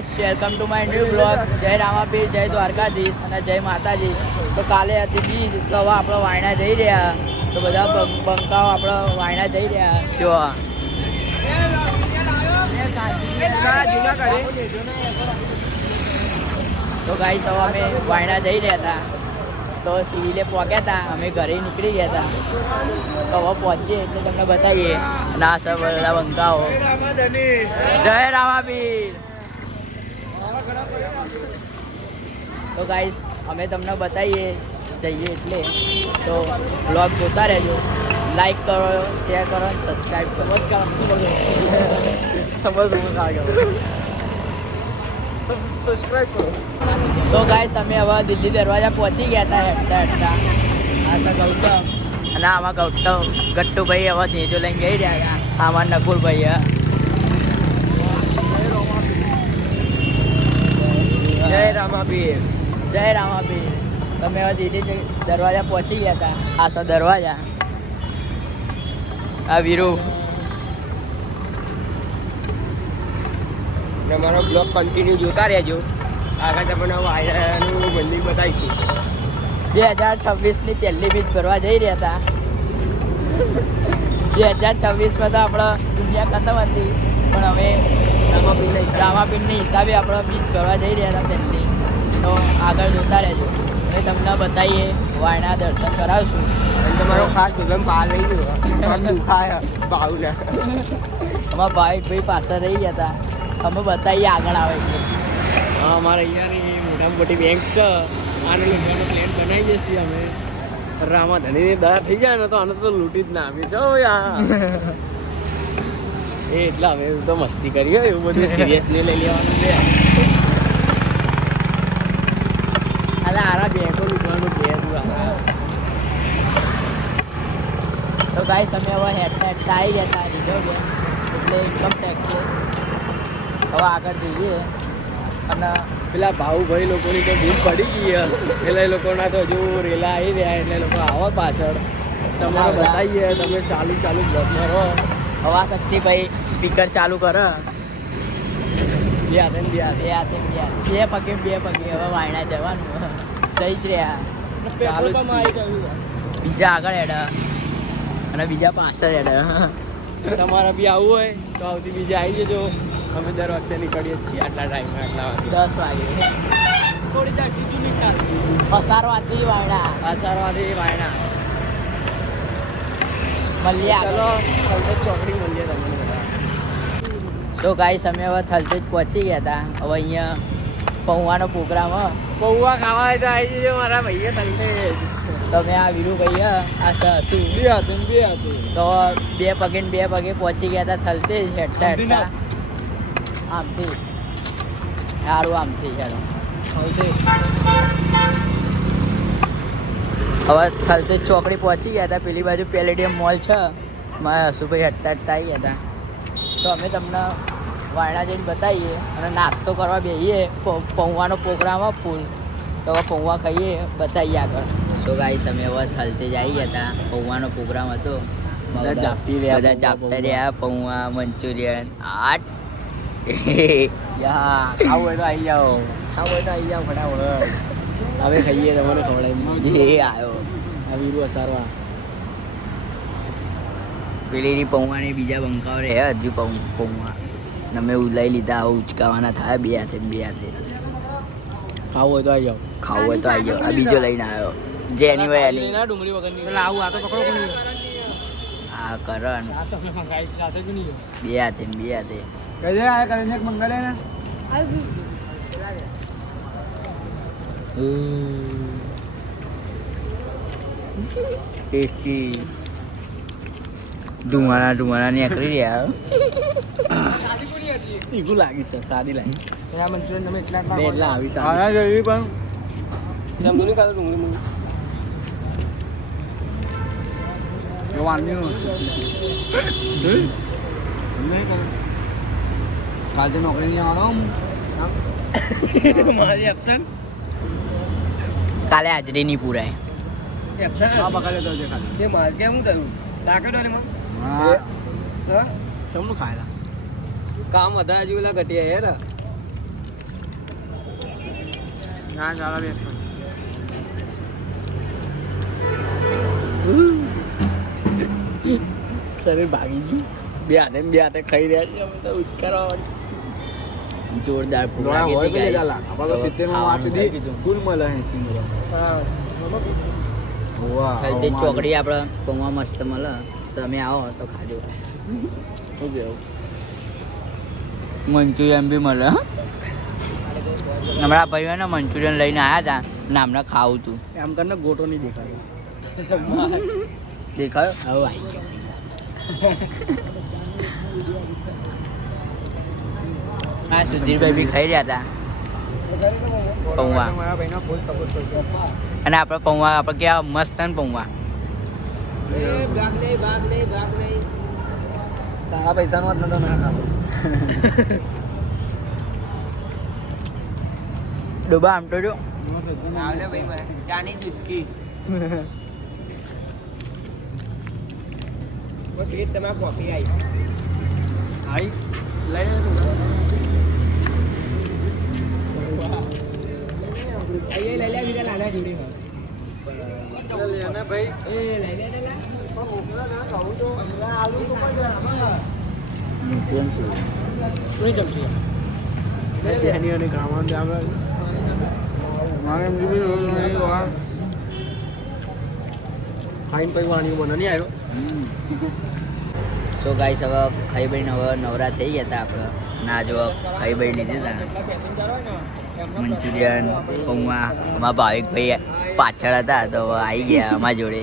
Guys welcome to my new blog. જય રામાપીર, જય દ્વારકાધીશ અને જય માતાજી. તો કાલે હતી બીજ, તો હવે આપણે વાયણા જઈ રહ્યા. તો બધા બંકાઓ આપણે વાયણા જઈ રહ્યા. જો તો ગાઈસ હવે અમે વાયણા જઈ રહ્યા હતા. તો સિવિલે પહોંચ્યા હતા, અમે ઘરે નીકળી ગયા હતા. તો હવે પહોંચીએ એટલે તમને બતાવીએ. ના સર બધા બંકાઓ. જય રામાપીર. તો ગાઈસ અમે તમને બતાવીએ જઈએ એટલે. તો બ્લોગ જોતા રહેજો, લાઈક કરો, શેર કરો, સબસ્ક્રાઈબ કરો. સબસ્ક્રાઈબ કરો. તો ગાઈસ અમે હવે દિલ્હી દરવાજા પહોંચી ગયા હતા હેઠતા હેઠતા. આ તો ગૌતમ અને આમાં ગૌતમ ગટ્ટુભાઈ હવે નેજો લઈને જઈ રહ્યા હતા. આમાં નકુલભાઈ. જય રામાપીર. જય રામાપીર. તમે હવે દિલ્હી દરવાજા પહોંચી ગયા હતા. આ સો દરવાજા. આ વીરુ. અમારો બ્લોગ કન્ટિન્યુ જોતા રહેજો. આગળ તમને વાયરાનું મંદિર બતાવીશું. 2026ની પહેલી બીજ ભરવા જઈ રહ્યા હતા. 2026માં તો આપણે દુનિયા ખતમ હતી, પણ હવે રામાપીરની હિસાબે આપણે બીજ ભરવા જઈ રહ્યા હતા પહેલી. તો આગળ જોતા રહેજો અને તમને બતાવીએ, વાયણા દર્શન કરાવશું. અને તમારો ખાસ ફિલ્મ બહાર લઈ ગયો દુખાય બાહુને. અમારા ભાઈ પાછળ રહી ગયા હતા. અમે બતાવીએ આગળ આવે છે. હા, અમારે અહીંયાની મોટામાં મોટી બેંક છે. આને લૂંટવાનો પ્લાન બનાવી દઈશું અમે. રામા ધણીની દયા થઈ જાય ને તો આને તો લૂંટી જ ના આપી છો યાર. એ એટલે અમે તો મસ્તી કરી હોય, એવું બધું સિરિયસલી લઈ લેવાનું છે. અલા આરા બેંકો લૂંટવાનું છે તું આરા. તો ગાઈસ અમે હવે હેઠતા આવી ગયા હતા રિઝર્વ બેંક, એટલે ઇન્કમ ટેક્સ છે. હવે આગળ જઈએ અને પેલા ભાઉભાઈ લોકોની તો ભૂલ પડી ગઈ એટલે એ લોકોના તો હજુ રેલા આવી રહ્યા, એટલે લોકો આવો પાછળ તમારે બતાવીએ. તમે ચાલુ બ્લોગમાં રહો. હવા શક્તિભાઈ સ્પીકર ચાલુ કરે. બે હાથે બે પગે હવે વાયણા જવાનું જઈ જ રહ્યા. ચાલુ બીજા આગળ હેડા અને બીજા પાછળ હેડા. તમારે બી આવવું હોય તો આવતી બીજા આવી જજો. અમે દર વખતે નીકળીએ છીએ આટલા ટાઈમમાં, આટલા વાગે 10 વાગે. થોડી જાય બીજું નહીં ચાલતું. અસારવાથી વાયણા. અસારવાથી વાયણા. મળીએ ચલો થલતેજ ચોકડી મળીએ તમને બધા. તો ગાઈસ અમે હવે થલતેજ પહોંચી ગયા હતા. હવે અહીંયા પૌવાનો પ્રોગ્રામ. પૌવા ખાવા હોય તો આવી જજો મારા ભાઈએ થલતેજ. તમે આ વીરુભાઈ આ શું બે હાથે તો બે પગે પહોંચી ગયા હતા થલતેજ હેઠતા. આમથી સારું આમથી હેડો. હવે થલતેજ ચોકડી પહોંચી ગયા હતા. પેલી બાજુ પેલેડિયમ મોલ છે. મારા હસુભાઈ હેઠતા આવી ગયા હતા. તો અમે તમને વાયણા જઈને બતાવીએ અને નાસ્તો કરવા બેસીએ. પૌવાનો પ્રોગ્રામ ફૂલ. તો હવે પૌવા ખાઈએ, બતાવીએ આગળ. તો ગાઈસ અમે હવે થલતેજ આવી ગયા હતા. પૌવાનો પ્રોગ્રામ હતો. બધા ચાપતા રહ્યા. પૌવા મંચુરિયન આટ. ખાવું હોય તો આવી જાઓ ફટાફટ. હવે ખાઈએ તમને ખવડાવી. એ આવ્યો આ વીરુ અસારવા. પેલી પૌવાની બીજા બંકાઓ રહે હજુ પૌવા. અમે ઉલાઈ લીધા. ઉચકાવાના થાય બે હાથે. ખાવું હોય તો આવી જાઓ. ખાવું હોય તો આવી જાઓ. આ બીજો લઈને આવ્યો. જેની હોય એની. ડુંગળી વગરની. આવું આ તો પકડો કોણ. આ કરણ બે હાથે. કઈ દે આ કરીને એક મંગાલે ને. ટેસ્ટી. ધુમાડા નીકળી રહ્યા. ઈગું લાગી છે સાદી લાગી. આ મંચુરિયન તમે એટલા બે એટલા આવી સારી. આના જેવી પણ જમતું નહીં ખાતો ડુંગળી કાલ નોકરી નહીં આવવાનો. મારી એપ્શન કાલે હાજરી નહીં પૂરાય. હા બકાલે તો ખાલી એ માર કેમ થયું લાકડો ને માં. હા તમને ખાયલા કામ વધારે જેવું ઘટીએ યાર. છાશ આલા બે શરીર ભાગી ગયું બે હાથે ખાઈ રહ્યા છીએ અમે તો ઉચકારો જોરદાર ભૂખ ડોળા લાગી હોય હતી કે guys. લાલા આપણે તો તો 70 માં ખાવાનું વાંચી થઈ દી ગયું. ફૂલ મળે 80 વાહ ખાલી તે ચોકડી આપણે પૌવા મસ્ત મળે તમે આવો તો ખાજો શું કેવું મંચુરિયન બી મળે હં? હમણાં ભાઈઓને મંચુરિયન લઈને આવ્યા હતા ને અમને ખાવું હતું એમ કરીને ગોટો નહીં દેખાયો દેખાયો હવે આવી ગયો હા સુધીરભાઈ બી ખાઈ રહ્યા હતા પૌવા મારા ભાઈનો ફૂલ સપોર્ટ કરજો અને આપણે પૌવા આપણે કેવા મસ્ત ને પૌવા તારા પૈસાનો જ નતો મેં ખાધો ડોબા આમ તો જો આવલે ભાઈ ચાની ચુસ્કી ઓ તે તમાર કોફી આઈ લઈ લે લઈ લે વિરા લાના જોડી હા લેના ભાઈ એ લઈ લે લે પૂરી ચમચી શેની અને ખાવાનું આવે મારે એમ બી ખાઈને પછી વાણી બને નહીં આવ્યો સો ગાઈસ હવે ખાઈ બઈને હવે નવરા થઈ ગયા હતા આપણે ના જો ખાઈ બઈ લીધી હતા મંચુરિયન પૌવા અમારા ભાવિકભાઈ પાછળ હતા તો હવે આવી ગયા અમારા જોડે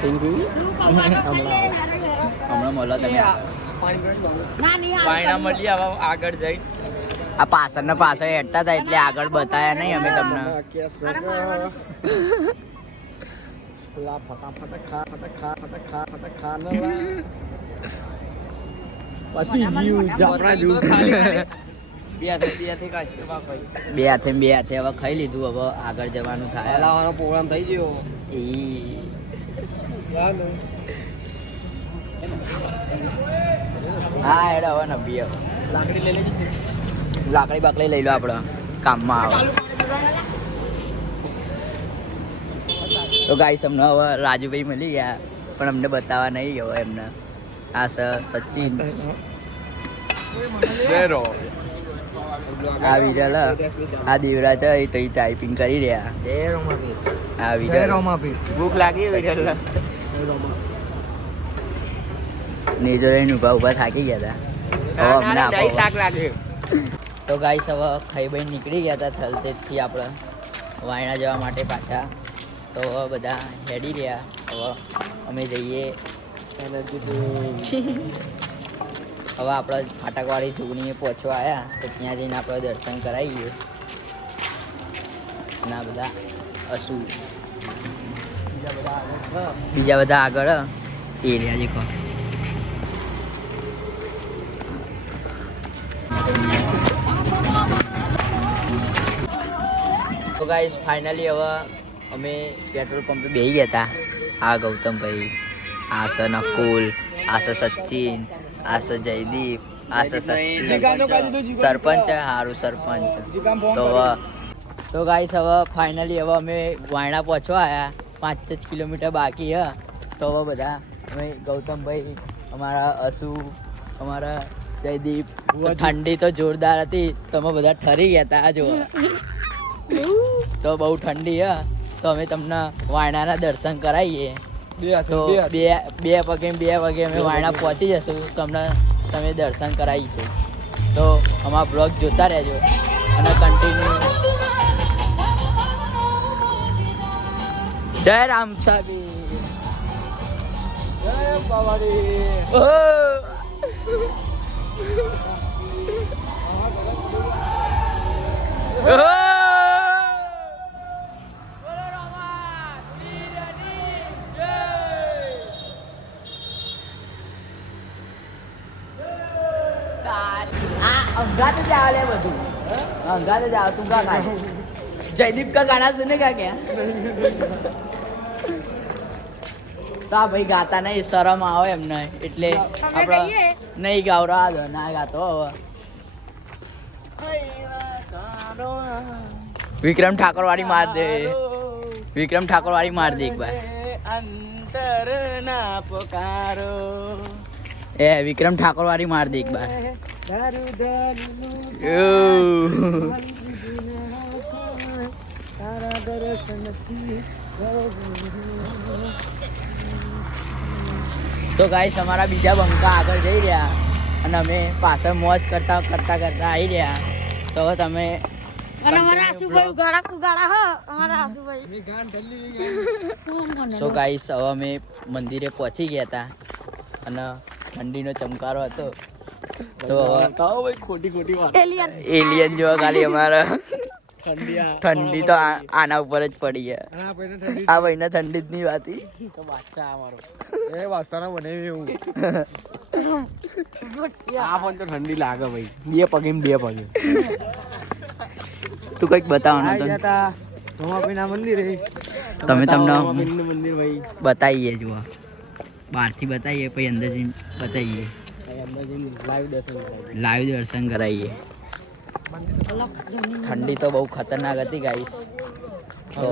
થેન્ક યુ હમણાં મળો તમે પાણી મળી હવે આગળ જઈ આ પાછળ ને પાછળ હેડતા હતા એટલે આગળ બતાવ્યા નહીં અમે તમને પછી જીવ જાપરા જીવ બે હાથે ને બે હાથે હવે ખાઈ લીધું હવે આગળ જવાનું થાય લાવવાનો પ્રોગ્રામ થઈ ગયો એ હા એડો હવે ને બી લાકડી લઈ લેજે લાકડી બાકડી લઈ લો આપણે કામમાં આવે તો ગાઈસ અમને હવે રાજુભાઈ મળી ગયા પણ અમને બતાવવા નહીં હવે એમને આ સચિન આ વિરલ આ દેવરા છે એ ટાઈપિંગ કરી રહ્યા આ વિરલ ભૂખ લાગી વિરલ નેજો લઈને ઉભા ઉભા થાકી ગયા હતા હવે અમને આપો લાગે તો ગાઈસ હવે ખાઈ બઈ નીકળી ગયા હતા થલતેજથી આપણે વાયણા જવા માટે પાછા તો હવે બધા હેડી રહ્યા હવે અમે જઈએ હવે આપણે ફાટકવાળી ચૂંટણીએ પહોંચવા આવ્યા તો ત્યાં જઈને આપણે દર્શન કરાવીએ અને આ બધા અસુ બીજા બધા આગળ એ રહ્યા છે કોણ તો ગાઈસ ફાઇનલી હવે અમે પેટ્રોલ પંપે બેસી ગયા હતા આ ગૌતમભાઈ આ છે નકુલ આ છે સચિન આ છે જયદીપ આ છે સરપંચ સારું સરપંચ તો ગાઈસ હવે ફાઇનલી હવે અમે વાયણા પહોંચવા આવ્યા 5 કિલોમીટર બાકી હ તો હવે બધા અમે ગૌતમભાઈ અમારા અસુ અમારા જયદીપ ઠંડી તો જોરદાર હતી તમે બધા ઠરી ગયા હતા જો તો બહુ ઠંડી હ તો અમે તમને વાયણાના દર્શન કરાવીએ તો બે વાગે અમે વાયણા પહોંચી જશું તમને તમે દર્શન કરાવીશું તો અમારા બ્લોગ જોતા રહેજો અને કન્ટિન્યુ જય રામ સાહેબ જય બાવાડી अंगात जावले બધું अंगात जाव તું કા ગાય जयदीप का गाना सुनेगा क्या તા ભાઈ ગાતા નહીં શરમ આવે એમને એટલે આપણે નહીં ગાવરા દો ના ગાતો હવે વિક્રમ ઠાકોર વાળી માર દે. વિક્રમ ઠાકોર વાળી માર દે એક વાર. અંતર ના પોકારો એ વિક્રમ ઠાકોર વાળી માર દે એક બાર. દારૂ દારૂ તારા દર્શનથી તો ગાઈસ અમારા બીજા બંકા આગળ જઈ રહ્યા અને અમે પાછળ મોજ કરતા કરતા કરતા આવી રહ્યા. તો હવે તમે સો ગાઈસ હવે અમે મંદિરે પહોંચી ગયા હતા અને ઠંડીનો ચમકારો હતો. તો ખોટી ખોટી વાત એલિયન જોવા ખાલી અમારા ઠંડી તો આના ઉપર જ પડી ગયા. આ ભાઈને ઠંડી જ નહીં વાતી. તો બાદશાહ અમારો એ બાદશાહનો બનાવી એવું આ પણ તો ઠંડી લાગે ભાઈ. બે પગે બે પગે તું કંઈક બતાવવાનું રમાપીના મંદિર તમે તમને મંદિર ભાઈ બતાવીએ જુઓ. બહારથી બતાવીએ પછી અંદર જઈને બતાવીએ. લાઈવ દર્શન કરાવીએ. ઠંડી તો બહુ ખતરનાક હતી ગાઈસ. તો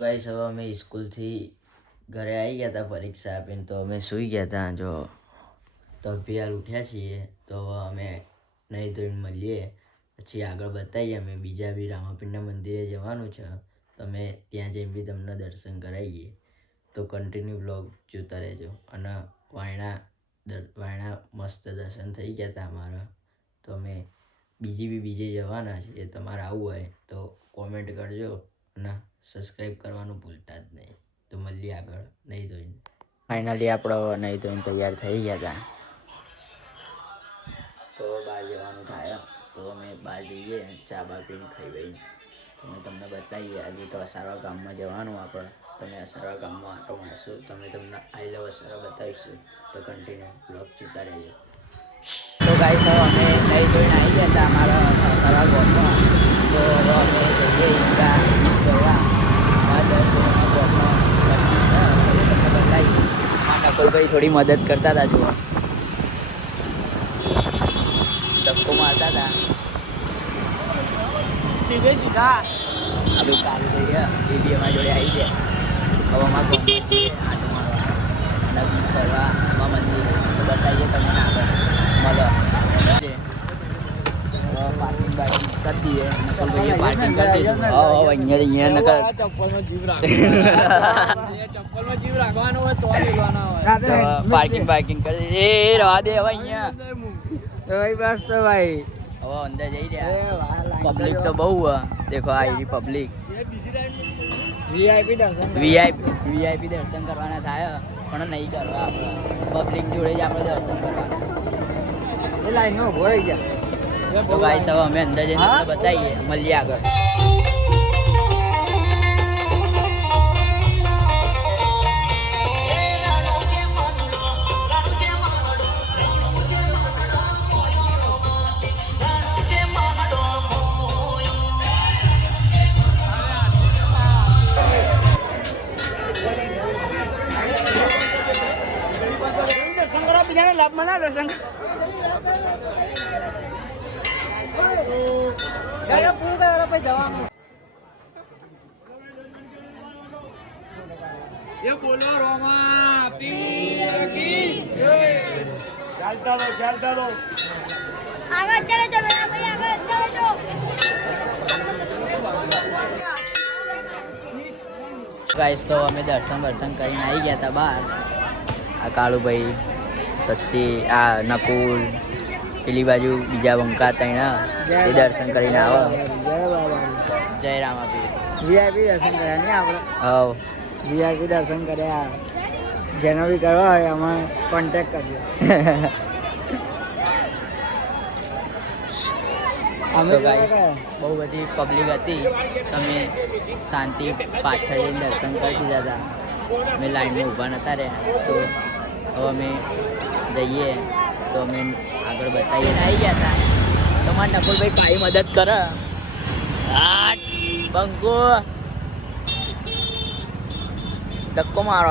ગાઈસ હવે અમે સ્કૂલથી ઘરે આવી ગયા હતા પરીક્ષા આપીને. તો અમે સૂઈ ગયા હતા. જો તો અભિયાર ઉઠ્યા છીએ. તો હવે અમે નહીં ધોઈને મળીએ પછી આગળ બતાવીએ. અમે બીજા બી રામાપીરના મંદિરે જવાનું છે. તમે ત્યાં જઈને બી તમને દર્શન કરાવીએ. તો કન્ટિન્યુ બ્લોગ જોતા રહેજો. અને વાયણા મસ્ત દર્શન થઈ ગયા હતા અમારા. તો અમે બીજે જવાના છીએ. તમારે આવવું હોય તો કોમેન્ટ કરજો અને સબસ્ક્રાઈબ કરવાનું ભૂલતા જ નહીં. તો મળીએ આગળ નહીં ધોઈને. ફાઇનલી આપણો નહીં ધોઈને તૈયાર થઈ ગયા હતા. તો બહાર જવાનું થાય. તો અમે બહાર જઈએ ચા બા પીને ખાઈ પીને અમે તમને બતાવીએ. આજે તો અસારવા ગામમાં જવાનું આપણે. તમે અસારવા ગામમાં આટો મારશું. તમે તમને આઈ લવ અસારવા બતાવીશું. તો કન્ટિન્યુ બ્લોગ જોતા રહેજો. તો ગાઈસ હવે અમે નહીં ધોઈને આવી ગયા હતા અમારા અસારવા ગામમાં. તો હવે અમે જઈએ ઈદગાહ કરવા. નકુલભાઈ થોડી મદદ કરતા હતા. જુઓ ધક્કો મારતા હતા. આપણું ચાલુ થઈ ગયા. એ બી અમારા જોડે આવી ગયા. હવે અમારા ગામમાં આટો મારવા અને કરવા મંદિર બતાવીએ તમને આગળ મળો. પાર્કિંગ બાર્કિંગ કરી દઈએ. નકલભાઈએ પાર્કિંગ કરી દીધું. અહીંયા નકલ ચપ્પલમાં જીવ રાખવાનો હોય તો પાર્કિંગ કરી દે. એ રવા દે હવે અહીંયા. બસ તો ભાઈ હવે અંદર જઈ રહ્યા. પબ્લિક તો બહુ દેખો આવી પબ્લિક. વીઆઈપી દર્શન કરવાના થાય પણ નહીં કરવા. આપણે પબ્લિક જોડે જ આપણે દર્શન કરવાના. એ લાઈનમાં ઉભો રહી ગયા. તો ભાઈ સાહેબ અમે અંદર જઈને બતાવીએ. મળીએ આગળ. બોલો રોમા પીર કી જય. ચાલતા રહો આગળ ચલે જો મેરા ભાઈ આગળ ચલે જો. ગાઈસ તો અમે દર્શન કરીને આવી ગયા હતા બહાર. આ કાળુભાઈ, સચ્ચી, આ નકુલ, પેલી બાજુ બીજા બંકા તૈણા એ દર્શન કરીને આવો. જય રામાપીર. વીઆઈપી દર્શન કર્યા નહીં આપણે હવ વીઆઈપી દર્શન કર્યા જેનો બી કરવા હોય આમાં કોન્ટેક્ટ કરજો અમે તો ગયા guys, કયા? બહુ બધી પબ્લિક હતી તમે શાંતિ પાછળ જઈને દર્શન કરી દીધા હતા અમે લાઈનમાં ઊભા નતા રહ્યા તો હવે અમે જઈએ તો અમે આગળ બતાવીએ ને આવી ગયા હતા તો મારા નકુલભાઈ કાંઈ મદદ કરે બંકો ધક્કો મારો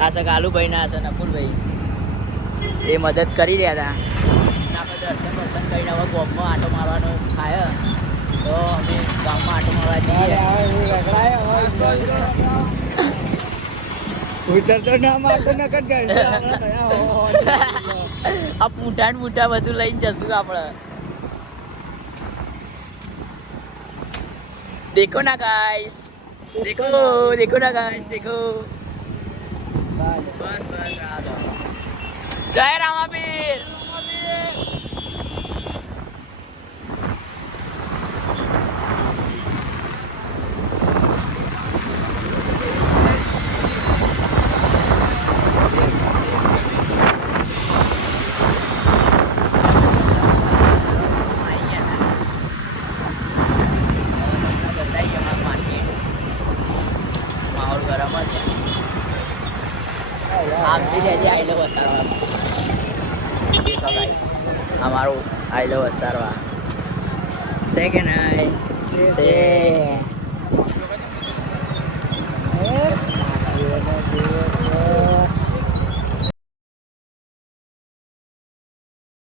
આ છે કાલુભાઈ ના છે નકુલભાઈ એ મદદ કરી રહ્યા હતા આપણે દર્શન કરીને હવે ગામમાં આટો મારવાનો થાય તો અમે ગામમાં આટો મારવા જઈએ ઉતરતો ના મારતો નકર ચડશે આ પૂંઠા ને બૂઠા બધું લઈને જશું આપણે દેખો ના ગાઈસ દેખો ના ગાઈસ દેખો બસ આ દો. જય રામાપીર માહોલ ગરમ જ છે. આમથી લેજે આઈલો વસાડવા દેખો ગાઈસ અમારું આઈલો વસાડવા છે કે નહીં છે